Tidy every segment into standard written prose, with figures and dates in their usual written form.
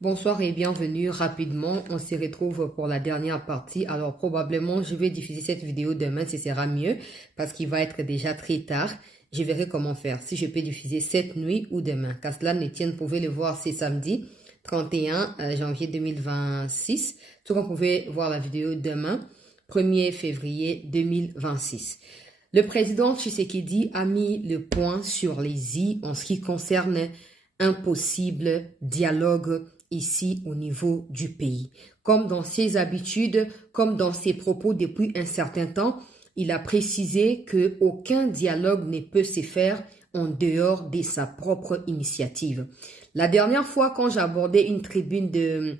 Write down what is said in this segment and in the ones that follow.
Bonsoir et bienvenue. Rapidement, on se retrouve pour la dernière partie. Alors probablement, je vais diffuser cette vidéo demain, ce sera mieux parce qu'il va être déjà très tard. Je verrai comment faire, si je peux diffuser cette nuit ou demain. Qu'à cela ne tienne, vous pouvez le voir, c'est samedi 31 janvier 2026. Tout comme vous pouvez voir la vidéo demain, 1er février 2026. Le président Tshisekedi a mis le point sur les i en ce qui concerne un possible dialogue ici au niveau du pays. Comme dans ses habitudes, comme dans ses propos depuis un certain temps, il a précisé qu'aucun dialogue ne peut se faire en dehors de sa propre initiative. La dernière fois, quand j'abordais une tribune de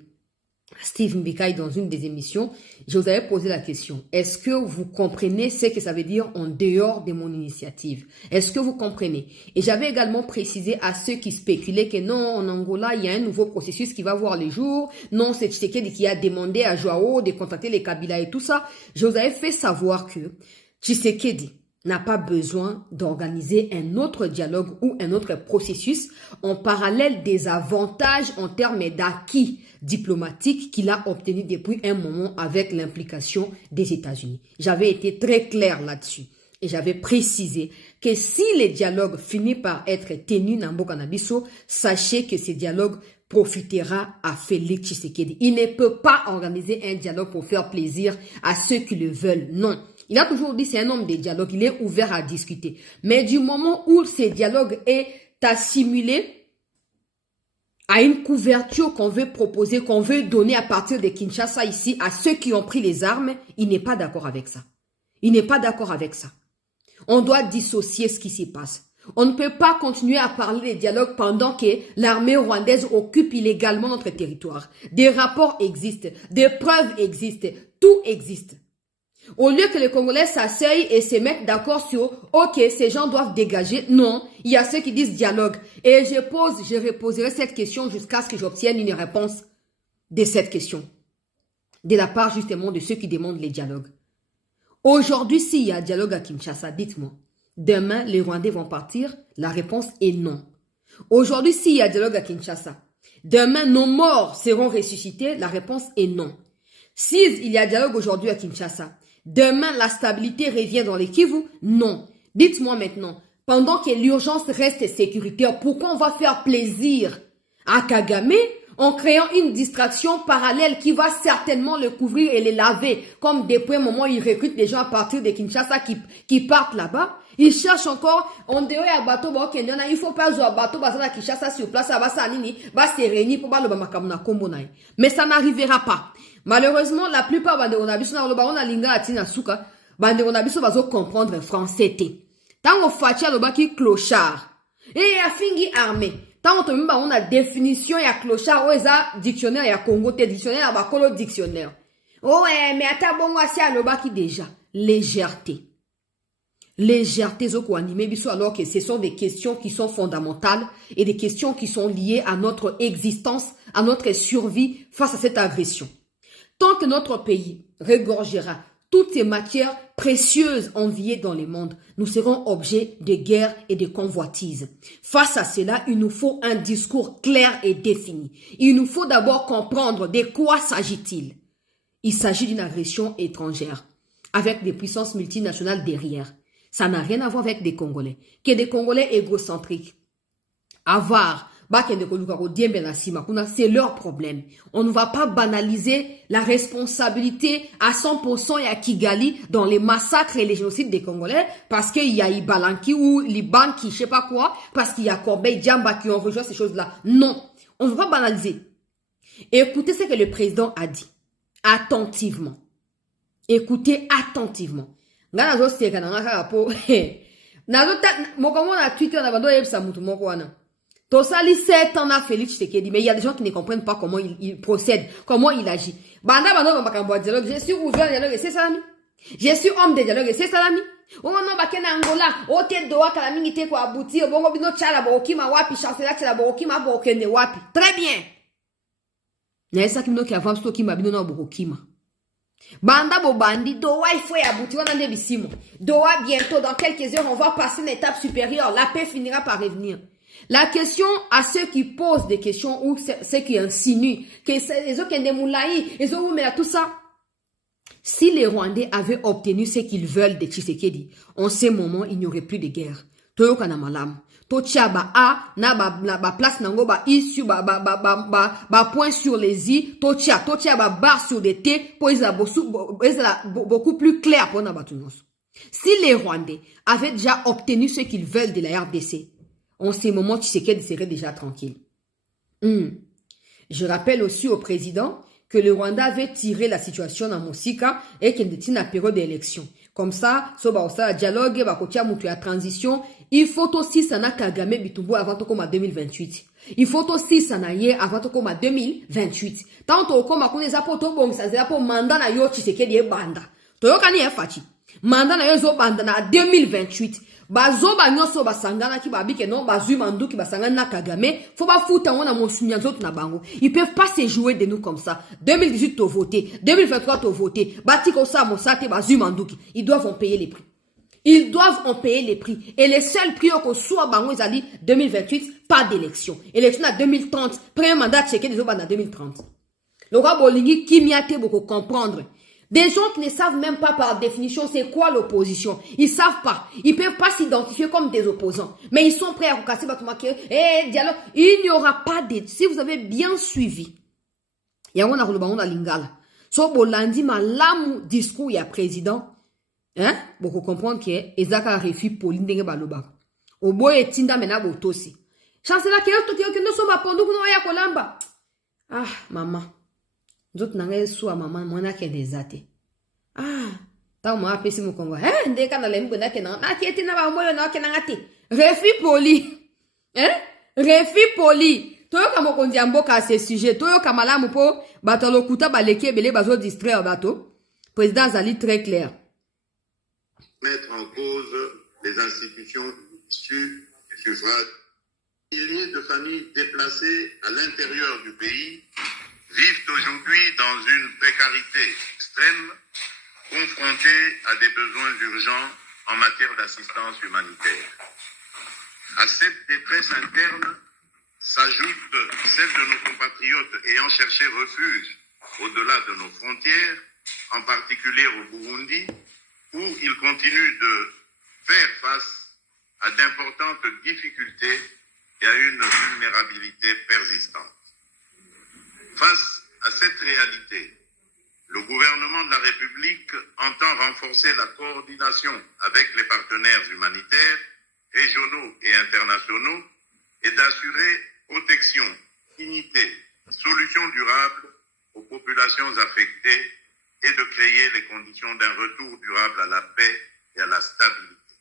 Steve Mbikaï dans une des émissions, je vous avais posé la question. Est-ce que vous comprenez ce que ça veut dire en dehors de mon initiative? Est-ce que vous comprenez? Et j'avais également précisé à ceux qui spéculaient que non, en Angola, il y a un nouveau processus qui va voir le jour. Non, c'est Tshisekedi qui a demandé à Joao de contacter les Kabila et tout ça. Je vous avais fait savoir que Tshisekedi n'a pas besoin d'organiser un autre dialogue ou un autre processus en parallèle des avantages en termes d'acquis diplomatiques qu'il a obtenus depuis un moment avec l'implication des États-Unis. J'avais été très clair là-dessus et j'avais précisé que si les dialogues finissent par être tenus dans Mboka na biso, sachez que ce dialogue profitera à Félix Tshisekedi. Il ne peut pas organiser un dialogue pour faire plaisir à ceux qui le veulent, non. Il a toujours dit c'est un homme de dialogue, il est ouvert à discuter. Mais du moment où ce dialogue est assimilé à une couverture qu'on veut proposer, qu'on veut donner à partir de Kinshasa ici à ceux qui ont pris les armes, il n'est pas d'accord avec ça. Il n'est pas d'accord avec ça. On doit dissocier ce qui s'y passe. On ne peut pas continuer à parler des dialogues pendant que l'armée rwandaise occupe illégalement notre territoire. Des rapports existent, des preuves existent, tout existe. Au lieu que les Congolais s'asseyent et se mettent d'accord sur « Ok, ces gens doivent dégager », non, il y a ceux qui disent dialogue. Et je reposerai cette question jusqu'à ce que j'obtienne une réponse de cette question. De la part justement de ceux qui demandent les dialogues. Aujourd'hui, s'il y a dialogue à Kinshasa, dites-moi. Demain, les Rwandais vont partir? La réponse est non. Aujourd'hui, s'il y a dialogue à Kinshasa, demain, nos morts seront ressuscités? La réponse est non. S'il y a dialogue aujourd'hui à Kinshasa, demain, la stabilité revient dans les Kivu? Non. Dites-moi maintenant, pendant que l'urgence reste sécuritaire, pourquoi on va faire plaisir à Kagame en créant une distraction parallèle qui va certainement le couvrir et le laver, comme depuis un moment, il recrute des gens à partir de Kinshasa qui partent là-bas? Il cherche encore, on dirait à bateau, il faut pas jouer à bateau, à Kinshasa sur place, va se réunir pour le Bamakamuna Kombo. Mais ça n'arrivera pas. Malheureusement, la plupart bande onabiso na loba ona linga atina suka, bande onabiso bazo comprendre français te. Tango fatia loba ki clochard. Et ya fingi armé. Tango to mimba on a définition ya clochard ou eza dictionnaire ya Congo te dictionnaire ya bakolo dictionnaire. Oh mais ata bongo asia loba ki déjà légèreté. Légèreté zoko animé biso alors que ce sont des questions qui sont fondamentales et des questions qui sont liées à notre existence, à notre survie face à cette agression. Tant que notre pays regorgera toutes ces matières précieuses enviées dans le monde, nous serons objets de guerre et de convoitise. Face à cela, il nous faut un discours clair et défini. Il nous faut d'abord comprendre de quoi s'agit-il. Il s'agit d'une agression étrangère, avec des puissances multinationales derrière. Ça n'a rien à voir avec des Congolais. Que des Congolais égocentriques, avares, c'est leur problème. On ne va pas banaliser la responsabilité à 100% à Kigali dans les massacres et les génocides des Congolais parce qu'il y a Ibalanki ou Libanki, je sais pas quoi, parce qu'il y a Corbeil, Djamba qui ont rejoint ces choses-là. Non, on ne va pas banaliser. Écoutez ce que le président a dit. Attentivement. Écoutez attentivement. Tosali 7 ans à Félix Tshisekedi, mais il y a des gens qui ne comprennent pas comment il procède, comment il agit. Je suis ouvert au dialogue, c'est ça, je suis homme de dialogue, c'est ça, l'ami. Oh non, bakena Angola, o te doa kalamingi te kwa abouti, bongo bino chala borokima wapi, chancela chala borokima borokende wapi. Très bien. Mais ça qui nous qui avance to kima bino na borokima. Banda bobandi, doa il faut y aboutir, on a des bisimo. Doa bientôt, dans quelques heures, on va passer une étape supérieure, la paix finira par revenir. La question à ceux qui posent des questions ou ceux qui insinuent que les autres qui ont des moulaïs, les autres mais tout ça. Si les Rwandais avaient obtenu ce qu'ils veulent de Tshisekedi, en ce moment, il n'y aurait plus de guerre. Toyo kana malam. To tia ba A, na ba place nango ba I sur ba point sur les I, to tia ba barre sur des T, pour ils beaucoup plus clair pour Nabatunos. Si les Rwandais avaient déjà obtenu ce qu'ils veulent de la RDC, en ce moment, Tshisekedi serait déjà tranquille. Je rappelle aussi au président que le Rwanda avait tiré la situation dans Mosika et qu'il était une période d'élection. Comme ça, la dialogue, la transition, il faut aussi s'en a Kagame Bitumbu avant comme 2028. Il faut aussi s'en aller avant comme 2028. Tant que comme on est pour tout bon, ça c'est pour mandat na yo Tshisekedi banda. Toyo kani e fachi. Mandat na yo zo banda na 2028. Bazo ba nyoso basangana ki babi ke non bazu mandu ki basangana na Kagame faut ba fouta on a mon sunyanzo na bango. Ils peuvent pas se jouer de nous comme ça. 2018 t'as voté, 2023 t'as voté. Bati ko sa mosate bazu manduki. Ils doivent en payer les prix. Ils doivent en payer les prix. Et les seuls prix que soit bango ils a dit 2028 pas d'élection. Élection à 2030, premier mandat checké des autres en 2030. Le roi Bolingi qui m'y a été beaucoup comprendre. Des gens qui ne savent même pas par définition c'est quoi l'opposition. Ils savent pas. Ils peuvent pas s'identifier comme des opposants. Mais ils sont prêts à vous casser votre maquille. Dialogue. Il n'y aura pas de... Si vous avez bien suivi. Il y a un lingala. So bolandi malamu discours il y a président. Hein? Beaucoup comprendre que Ezaka refi poli ndenge baloba. Obo etinda mena botosi. Chancela ke yo no so mapondu kuno ya kolamba. Ah, maman. D'autres n'ont soit maman, moi n'a qu'un des athées. Ah, t'as moi appelé si mon Congo. Hein, dès qu'on a l'aime, qu'on a qu'un an, qui était n'a moi, n'a qu'un athée. Refi poli. Hein? Refi poli. Toi, comme on dit en boca à ces sujets, toi, comme la moupo, batalo kuta baleke, belé, bazo distraire bateau. Président Zali très clair. Mettre en cause les institutions du suffrage. Milliers de familles déplacées à l'intérieur du pays vivent aujourd'hui dans une précarité extrême, confrontées à des besoins urgents en matière d'assistance humanitaire. À cette détresse interne s'ajoute celle de nos compatriotes ayant cherché refuge au-delà de nos frontières, en particulier au Burundi, où ils continuent de faire face à d'importantes difficultés et à une vulnérabilité persistante. Face à cette réalité, le gouvernement de la République entend renforcer la coordination avec les partenaires humanitaires, régionaux et internationaux et d'assurer protection, dignité, solutions durables aux populations affectées et de créer les conditions d'un retour durable à la paix et à la stabilité.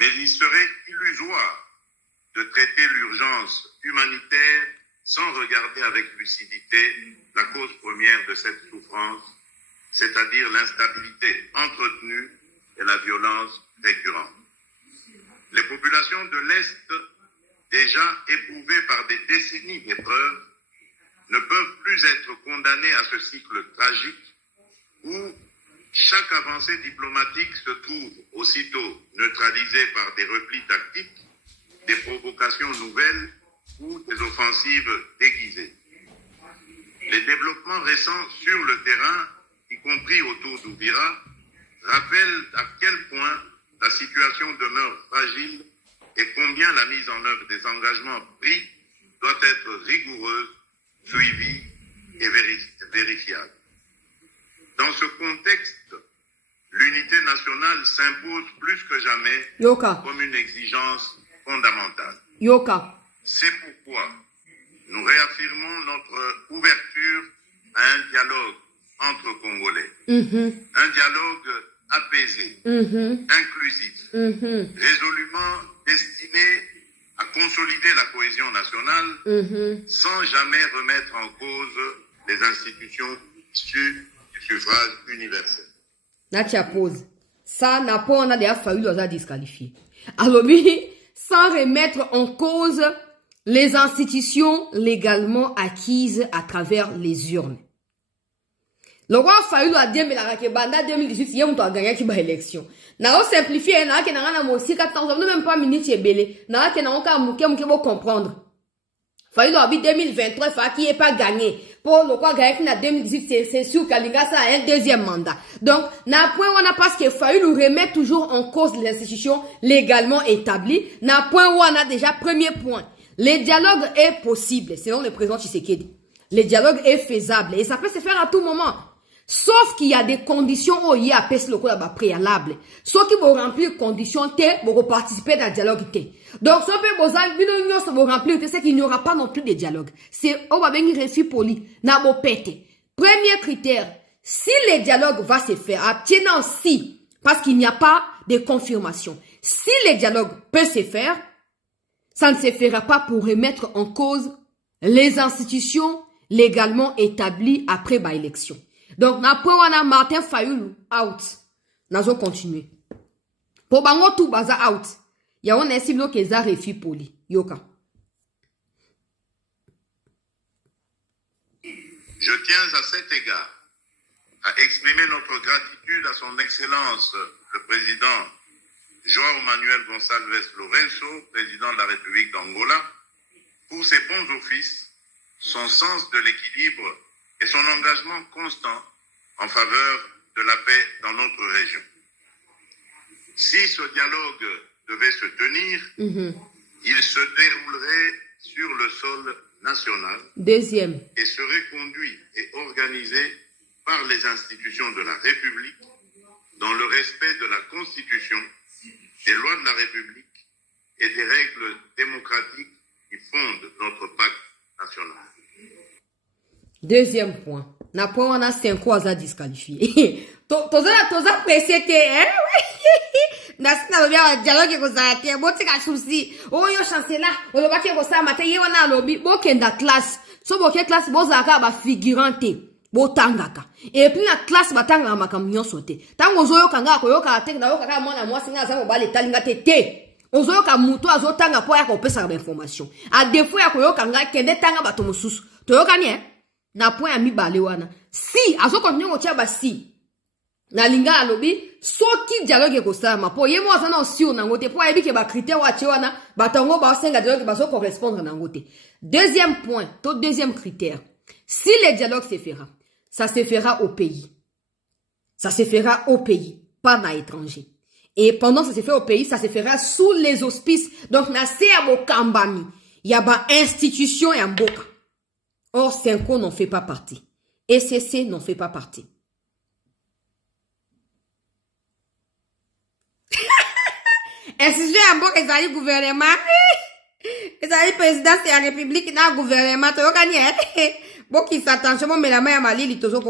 Mais il serait illusoire de traiter l'urgence humanitaire sans regarder avec lucidité la cause première de cette souffrance, c'est-à-dire l'instabilité entretenue et la violence récurrente. Les populations de l'Est, déjà éprouvées par des décennies d'épreuves, ne peuvent plus être condamnées à ce cycle tragique où chaque avancée diplomatique se trouve aussitôt neutralisée par des replis tactiques, des provocations nouvelles ou des offensives déguisées. Les développements récents sur le terrain, y compris autour d'Ouvira, rappellent à quel point la situation demeure fragile et combien la mise en œuvre des engagements pris doit être rigoureuse, suivie et vérifiable. Dans ce contexte, l'unité nationale s'impose plus que jamais comme une exigence fondamentale. C'est pourquoi nous réaffirmons notre ouverture à un dialogue entre Congolais. Un dialogue apaisé, inclusif, résolument destiné à consolider la cohésion nationale sans jamais remettre en cause les institutions issues du suffrage universel. Natia pose. Ça n'a pas on a déjà fallu les disqualifier. Alors oui, sans remettre en cause les institutions légalement acquises à travers les urnes. Le roi Fayulu a dit, mais la Rakebanda 2018, il y a un gagné qui va élection. N'a pas simplifié, n'a pas n'a pas aussi 4 ans, même pas minute et belé. N'a pas n'a pas mouké comprendre. Fayulu a dit 2023, fa qui est pas gagné. Pour le roi gagné qui a 2018, c'est sûr qu'Alinga ça a un deuxième mandat. Donc, n'a point on a parce que Fayulu remet toujours en cause les institutions légalement établies. N'a point où on a déjà premier point. Le dialogue est possible, selon le président Tshisekedi. Le dialogue est faisable et ça peut se faire à tout moment. Sauf qu'il y a des conditions où il y a des préalables. Sauf qu'il faut remplir conditions pour participer dans le dialogue. Donc, ce que vous remplir, c'est qu'il n'y aura pas non plus de dialogue. C'est, on va venir refus poli. N'a pas pété. Premier critère, si le dialogue va se faire, abstenant si, parce qu'il n'y a pas de confirmation. Si le dialogue peut se faire, ça ne se fera pas pour remettre en cause les institutions légalement établies après l'élection. Donc, on a Martin Fayulu out. Nazo continuer. Pour bango tout baza out. Ya on est siblo que za refi poli. Yoka. Je tiens à cet égard à exprimer notre gratitude à son Excellence le Président João Manuel Gonçalves Lourenço, Président de la République d'Angola, pour ses bons offices, son sens de l'équilibre et son engagement constant en faveur de la paix dans notre région. Si ce dialogue devait se tenir, il se déroulerait sur le sol national. Deuxième. Et serait conduit et organisé par les institutions de la République dans le respect de la Constitution, des lois de la République et des règles démocratiques qui fondent notre pacte national. Deuxième point. Na point on a 5 ans à disqualifier. Toza PCT, hein? Na bien dialogue ko za te bo tika souci. O yo chancela, o lo ba ke ko sa matin ye wana lobi, bo kenda classe. So bo ke classe bo za ka ba figurante. Bo tangaka. Et puis la classe ba tanga makam nyosote. Tango zo yo kanga ko yo ka te na yo ka mwana mwasi nga za mo ba le talinga te. Ozo ka muto azo tanga po ya ko pesa ba information. A défaut ya ko yo kanga kende tanga ba to mususu. To yo kani na point ya mibale wana. Si azo continue ko tia ba si. Na linga alobi soki dialogue ko sama po ye mo azana osio na ngote po yebi ke ba critère wa wana batango ba senga dialogue ba so correspondre na ngote. Deuxième point, deuxième critère. Si le dialogue se fera, ça se fera au pays. Ça se fera au pays, pas à l'étranger. Et pendant que ça se fait au pays, ça se fera sous les auspices. Donc na se abo kambami, il y a ba institution et mboka. Or Senko n'en fait pas partie. ECC n'en fait pas partie. Institution et mboka ils allaient gouvernement. Ils allaient président de la République dans le gouvernement. Tu as gagné. Bon qui s'attend, mais la main à Mali, il Cependant,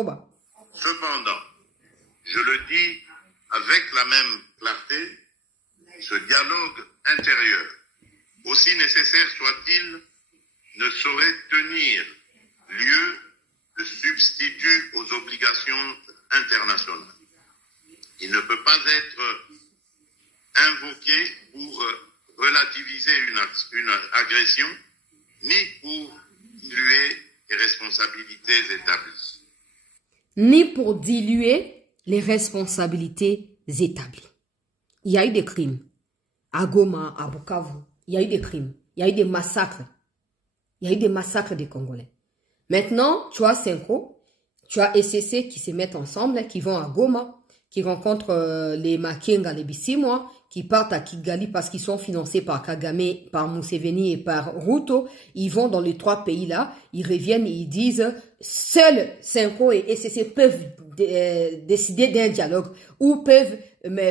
je le dis avec la même clarté, ce dialogue intérieur, aussi nécessaire soit-il, ne saurait tenir lieu de substitut aux obligations internationales. Il ne peut pas être invoqué pour relativiser une agression, ni pour diluer les responsabilités établies. Ni pour diluer les responsabilités établies. Il y a eu des crimes. À Goma, à Bukavu, il y a eu des crimes. Il y a eu des massacres. Il y a eu des massacres des Congolais. Maintenant, tu as Senko, tu as ECC qui se mettent ensemble, qui vont à Goma, qui rencontrent les Makenga, les Bissimwa, qui partent à Kigali parce qu'ils sont financés par Kagame, par Museveni et par Ruto. Ils vont dans les 3 pays-là, ils reviennent et ils disent seuls Senko et ECC peuvent décider d'un dialogue ou peuvent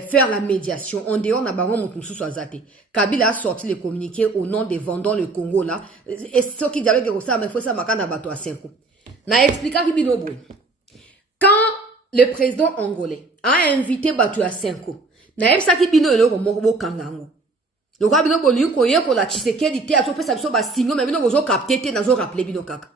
faire la médiation. En dehors, Kabila a sorti le communiqué au nom des vendeurs le Congo là. Et ce qui dialogue comme ça, mais il faut ça makana bato à Senko. Na expliqué quand le président angolais a invité Batu à Senko, na yebisa ki bino eloko moko bo kangango. Lokwa bino bo liu koye ko la Tshisekedi te aso pesa biso ba singo mais bino bozo capter te nazo rappeler bino kaka.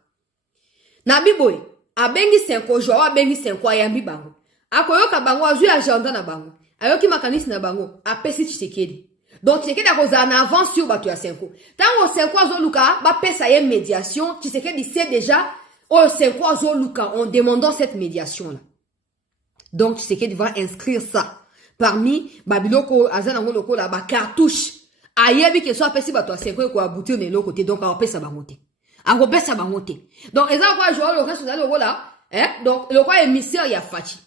Na biboy, abengi Senko jo abengi Senko ayambi bango. Akoyoka bango azu agenda na bango. Ayoki makanisi na bango apesi Tshisekedi. Donc Tshisekedi akoza na avance sur Batu à Senko. Tango Senko azo luka ba pesa ye médiation, Tshisekedi sait déjà oh, c'est quoi Zoluka en demandant cette médiation-là. Donc, Tshisekedi va inscrire ça parmi Babiloko, Azanango Loko, la cartouche. Ayebi que soit pesi bato c'est quoi aboutir de l'autre côté, donc on peut ça bamonter. On peut ça bamonter. Donc, et ça, quoi, je le reste de là, hein, donc, le quoi émissaire, il y a Fachi.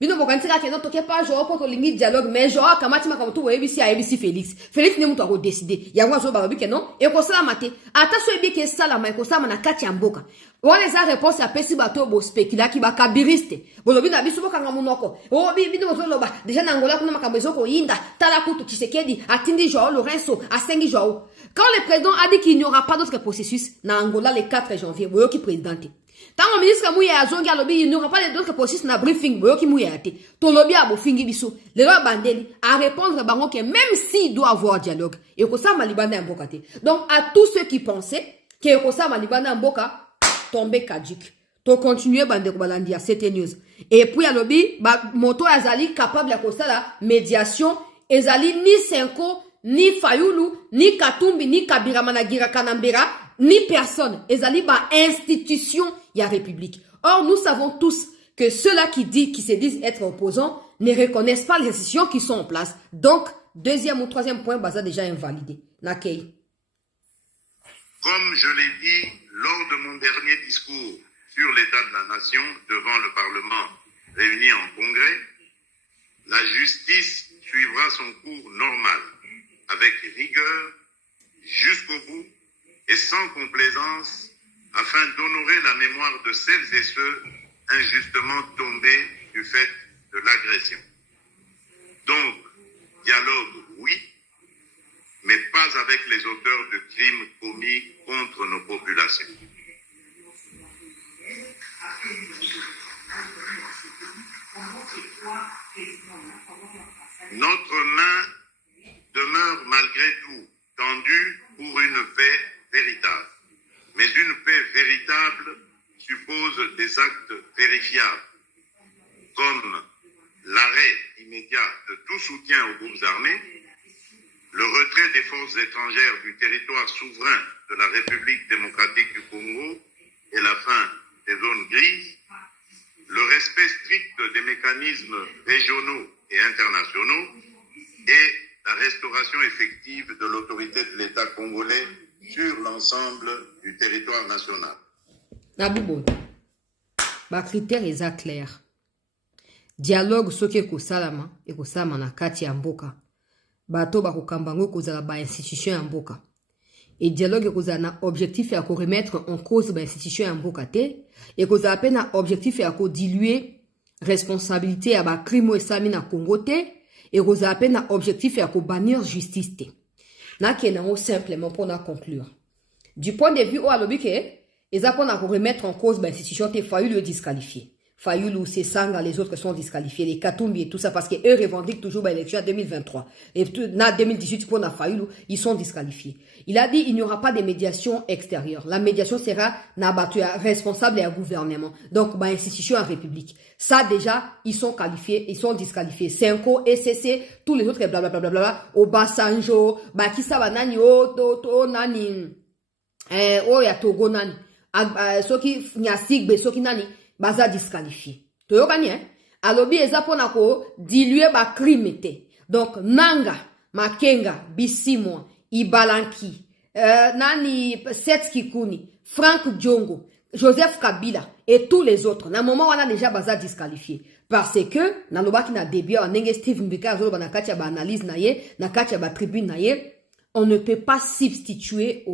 Bino bokantika ke non toke pas genre pour lingi dialogue mais genre kamati maka to ABC a ABC Félix ne muto ko décider ya ngwa zo ba ke non e ko sala mate ata so ebi ke sala ma ko sala na kati ya mboka wala za réponse ya pesi bato bo specula ki ba kabiriste bolobi na biso boka ngamunoko o bino zo loba déjà na ngola kuna makambezo ko yinda tala kutu Tshisekedi atindi Joao Lorenzo a sengi Joao quand le président a dit qu'il n'y aura pas d'autre processus na Angola le 4 janvier boyo ki présidenté. Tant que le ministre Mouya Azongi a lobby, il n'y aura pas d'autres processus na briefing, boyo ki Mouya ate. Ton lobby a bofingi biso. Le roi Bandeli à répondre bango que même s'il doit avoir dialogue, et que ça malibanda mbokate. Donc à tous ceux qui pensaient que ça malibanda mboka tomber kadik. To continuer bande ko balandi a CT News. Et puis à lobby, ba moto azali capable de faire la médiation, ezali ni Senko, ni Fayulu, ni Katumbi, ni Kabira Managira Kanambera, ni personne. Ezali ba institution ya République. Or, nous savons tous que ceux-là qui se disent être opposants ne reconnaissent pas les institutions qui sont en place. Donc, deuxième ou troisième point, Baza déjà invalidé. Nakei. Comme je l'ai dit lors de mon dernier discours sur l'état de la nation devant le Parlement réuni en congrès, la justice suivra son cours normal, avec rigueur, jusqu'au bout et sans complaisance, afin d'honorer la mémoire de celles et ceux injustement tombés du fait de l'agression. Donc, dialogue, oui, mais pas avec les auteurs de crimes commis contre nos populations. Notre main demeure malgré tout tendue pour une paix véritable. Mais une paix véritable suppose des actes vérifiables, comme l'arrêt immédiat de tout soutien aux groupes armés, le retrait des forces étrangères du territoire souverain de la République démocratique du Congo et la fin des zones grises, le respect strict des mécanismes régionaux et internationaux et la restauration effective de l'autorité de l'État congolais sur l'ensemble du territoire national. Naboubo, ba critère est clair. Dialogue soki ko salama et ko salama na kati ya mboka. Bato ba ko kambango ko zala ba institution ya mboka. Et dialogue ko zala na objectif ya ko remettre en cause ba institution ya mboka te et ko zala pe na objectif ya ko diluer responsabilité ya ba crime esami na Congo te et ko zala pe na objectif ya ko bannir justice te. Nakenango simplement pour conclure. Du point de vue où alobike, ils apprennent à remettre en cause l'institution, il faut le disqualifier. Fayulu, c'est Sanga, les autres sont disqualifiés, les Katumbi et tout ça, parce qu'eux revendiquent toujours l'élection en 2023. Et en 2018, pour Fayulu, ils sont disqualifiés. Il a dit qu'il n'y aura pas de médiation extérieure. La médiation sera responsable et à gouvernement. Donc, institution en république. Ça, déjà, ils sont qualifiés, ils sont disqualifiés. Senko, SCC, tous les autres, blablabla, Obasanjo, Bakisa Banani, Nani, ya Togo Nani, Soki Nyasigbe, Soki Nani, baza disqualifié. Toyokani, hein? Alobi eza pona ko diluer ba crime te. Donc, Nanga, Makenga, Bisimwa, Ibalanki, Nani, Setski Kuni, Frank Djongo, Joseph Kabila et tous les autres. Na moment, on a déjà baza disqualifié. Parce que, na loba ki na début, en nenge Steve Mbika, zolo ba na katia ba analyse na ye, na katia ba tribune na ye, on ne peut pas substituer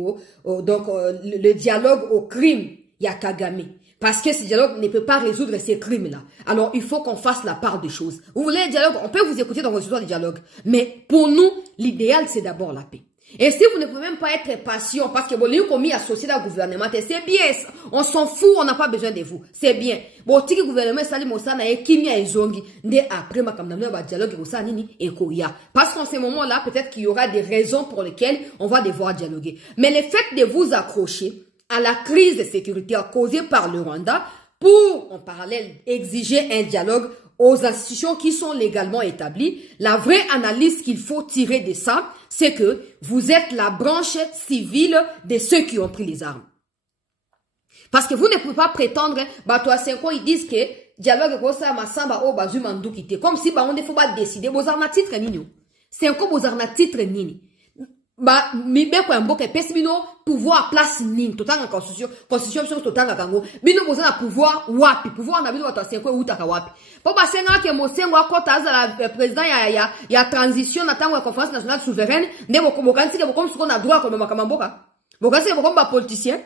le dialogue au crime. Ya Kagame. Parce que ce dialogue ne peut pas résoudre ces crimes-là. Alors, il faut qu'on fasse la part des choses. Vous voulez un dialogue? On peut vous écouter dans vos histoires de dialogue. Mais pour nous, l'idéal, c'est d'abord la paix. Et si vous ne pouvez même pas être patient, parce que vous l'avez commis associé au gouvernement, c'est bien. On s'en fout, on n'a pas besoin de vous. C'est bien. Bon, si le gouvernement s'est dit, kimia ezongi, ne après ma kamdamna ba dialogue et nini et koya. Parce qu'en ce moment-là, peut-être qu'il y aura des raisons pour lesquelles on va devoir dialoguer. Mais le fait de vous accrocher à la crise sécuritaire causée par le Rwanda pour, en parallèle, exiger un dialogue aux institutions qui sont légalement établies, la vraie analyse qu'il faut tirer de ça, c'est que vous êtes la branche civile de ceux qui ont pris les armes. Parce que vous ne pouvez pas prétendre, bah, toi, 5 ans, ils disent que dialogue, ça, ma samba, oh, bah, zumandou, quitter. Comme si, bah, on ne faut pas décider. Vous avez un titre, nini. 5 ans, vous avez un titre, nini. Bah, mi be ko mboke pesi bino pouvoir place ning total en constitution sur total kango bino bozana pouvoir wapi pouvoir na bino watasen ko utaka wapi po ba senga ke mosengo akota za la président ya transition na tango ya conférence nationale souveraine ndemo ko bokanti ke bokom suko na droit ko makama mboka bokanti ke bokom ba politicien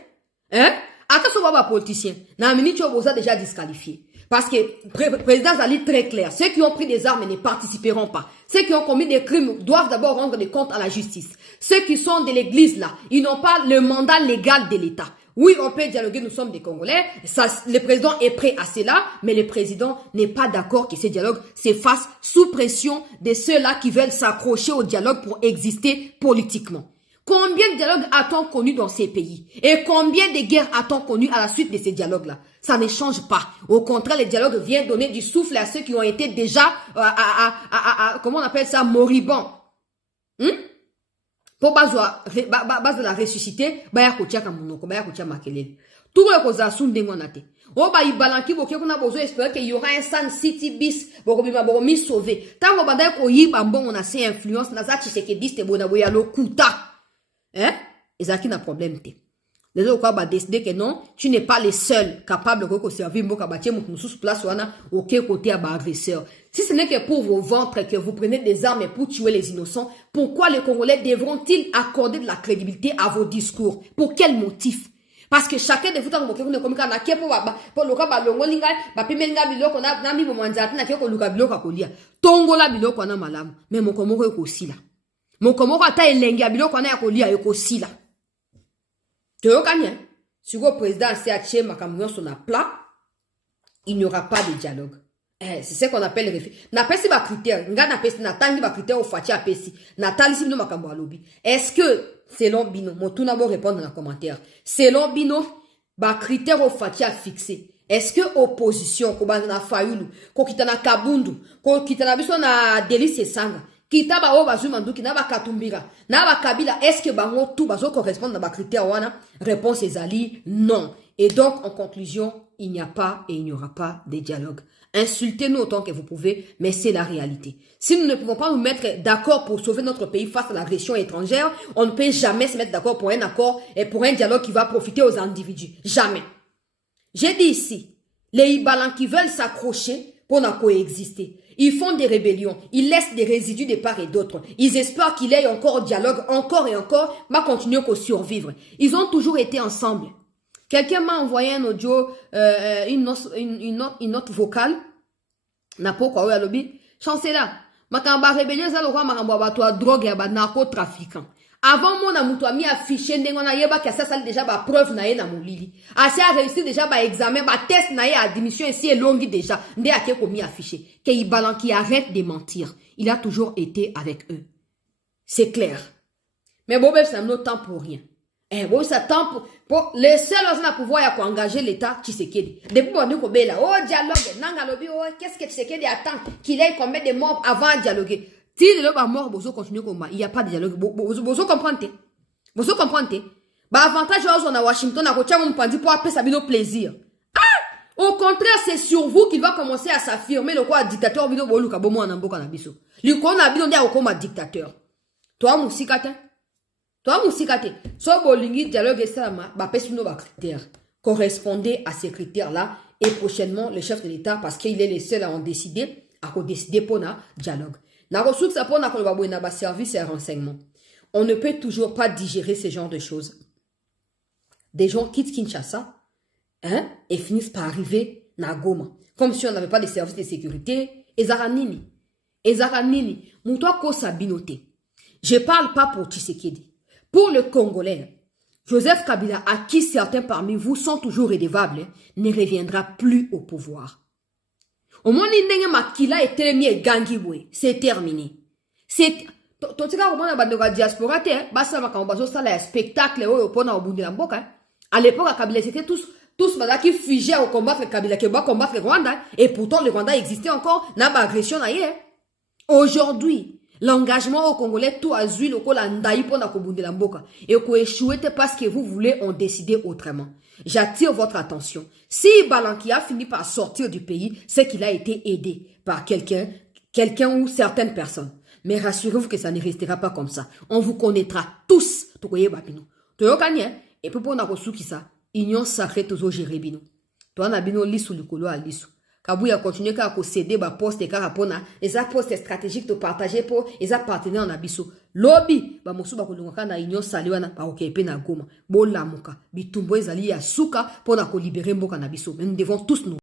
ata so ba politicien na minute boza déjà disqualifié. Parce que le président Zali très clair, ceux qui ont pris des armes ne participeront pas. Ceux qui ont commis des crimes doivent d'abord rendre des comptes à la justice. Ceux qui sont de l'église là, ils n'ont pas le mandat légal de l'État. Oui, on peut dialoguer, nous sommes des Congolais. Ça, le président est prêt à cela, mais le président n'est pas d'accord que ce dialogue se fasse sous pression de ceux-là qui veulent s'accrocher au dialogue pour exister politiquement. Combien de dialogues a-t-on connu dans ces pays? Et combien de guerres a-t-on connu à la suite de ces dialogues-là? Ça ne change pas. Au contraire, le dialogue vient donner du souffle à ceux qui ont été déjà, comment on appelle ça, moribonds. Pour base de la ressusciter, baya kotia kamunoko, baya kotia makelele. Tout le koza sundengonate. Oh ba ibalanki boke kuna bozo espérer qu'il y aura un Sun City bis boko bima boko mi sauver. Tango banda ko yiba mbongo na se influence na za Tshisekedi bona boya lokuta. Ezaki na problème te. Les autres va décider que non, tu n'es pas le seul capable de servir mboka batie mutu place wana auquel côté à agresseur. Si ce n'est que pour vos ventres que vous prenez des armes pour tuer les innocents, pourquoi les Congolais devront-ils accorder de la crédibilité à vos discours? Pour quel motif? Parce que chacun de vous dans vous ne comme kana ke pour le ka longo linga ba pimenga biloko na mi bo manzati na ke ko luka biloko kolia. Tongola biloko na malamu. Mais mon komoko eko sila. Mon komoko ata elengi biloko na kolia eko sila. Tu vois, si le président s'est acheté makamouyon sur la plat, il n'y aura pas de dialogue. C'est ce qu'on appelle le référendum. N'a pas si ba critère, nga na pesi na tangi ba critère au fatia pesi, na talisi bino makambo alobi. Est-ce que selon bino, motuna bo répondre dans les commentaires. Selon bino, ba critère au fatia fixé. Est-ce que opposition ko ba na fayulu, ko kitana kabundu, ko kitana biso na Delice Sanga, kitaba o bazumandu ki na ba katumbira, na ba kabila, est-ce que bango tout bazo correspondre dans ba critère wana? Réponse ezali non. Et donc en conclusion, il n'y a pas et il n'y aura pas de dialogue. Insultez-nous autant que vous pouvez, mais c'est la réalité. Si nous ne pouvons pas nous mettre d'accord pour sauver notre pays face à l'agression étrangère, on ne peut jamais se mettre d'accord pour un accord et pour un dialogue qui va profiter aux individus. Jamais. J'ai dit ici, les Ibalans qui veulent s'accrocher pour ne coexister. Ils font des rébellions, ils laissent des résidus de part et d'autre. Ils espèrent qu'il y ait encore dialogue, encore et encore, mais continuer qu'à survivre. Ils ont toujours été ensemble. Quelqu'un m'a envoyé un audio, une note vocale. Na po kwa lobby. Chancela. Makamba rébellion za lokwa makamba batwa drogue ya ba narcotrafiquant. Avant mon amuto a mis affiché ndengona yeba ki ça déjà ba preuve na ye na molili. Assez a réussi déjà ba examen, ba test na ye admission ici est longue déjà. Ndé a qui mis affiché. Que Ibalan qui arrête de mentir. Il a toujours été avec eux. C'est clair. Mais Bobel ça n'a temps pour rien. Bon, ça temps pour les seuls à pouvoir engager l'État Tshisekedi. Depuis bon nous là, oh dialogue, nanga lobi, oh qu'est-ce que Tshisekedi attend qu'il ait combien de morts avant de dialoguer. Si le ba mort bozo continue comme il y a pas de dialogue. Bozo comprendre. Bozo comprendre. Ba avantage on a Washington à côté on pandi pour appeler ça bino plaisir. Au contraire, c'est sur vous qu'il va commencer à s'affirmer le quoi dictateur bino boluka bomo na mboka na biso. Lui qu'on a bino dia okoma dictateur. Toi musikata. Toi, Moussikate, soit bolingi dialogue sama, ba pesino ba critères. Correspondez à ces critères-là et prochainement le chef de l'État parce qu'il est le seul à en décider, à décider pour na dialogue. Na ressource pour na kolobabouena ba service et renseignement. On ne peut toujours pas digérer ce genre de choses. Des gens quittent Kinshasa, et finissent par arriver na Goma. Comme si on n'avait pas de services de sécurité. Ezaranini. Moutoua ko sabinote. Je parle pas pour Tshisekedi. Pour le Congolais, Joseph Kabila, à qui certains parmi vous sont toujours redevables, ne reviendra plus au pouvoir. Au moins, Makila et Telemi Gangibwe, c'est terminé. C'est... diaspora, spectacle, à l'époque, Kabila, c'était tous qui figeaient au combat que Kabila, qui va combattre le Rwanda, et pourtant le Rwanda existait encore, n'a pas agression. Aujourd'hui, L'engagement au Congolais tout azui le ko la ndaï pour na kobunde la mboka et ko échoué parce que vous voulez en décider autrement. J'attire votre attention. Si Balanki a fini par sortir du pays, c'est qu'il a été aidé par quelqu'un ou certaines personnes. Mais rassurez-vous que ça ne restera pas comme ça. On vous connaîtra tous. Tokoye babino. Toyokanye et puis pour na kosuki ça, union sacrée toujours gérer bino. Toi na bino lisu likolo a lisu. Kabouya continue à céder ba poste car apona eza poste stratégique de partager pour eza partenaire na biso lobby ba mosu ba kolonga na union saliwana ba okepe na goma bolamuka bitumbo ezali ya suka pour na ko libérer mboka na biso mais nous devons tous nous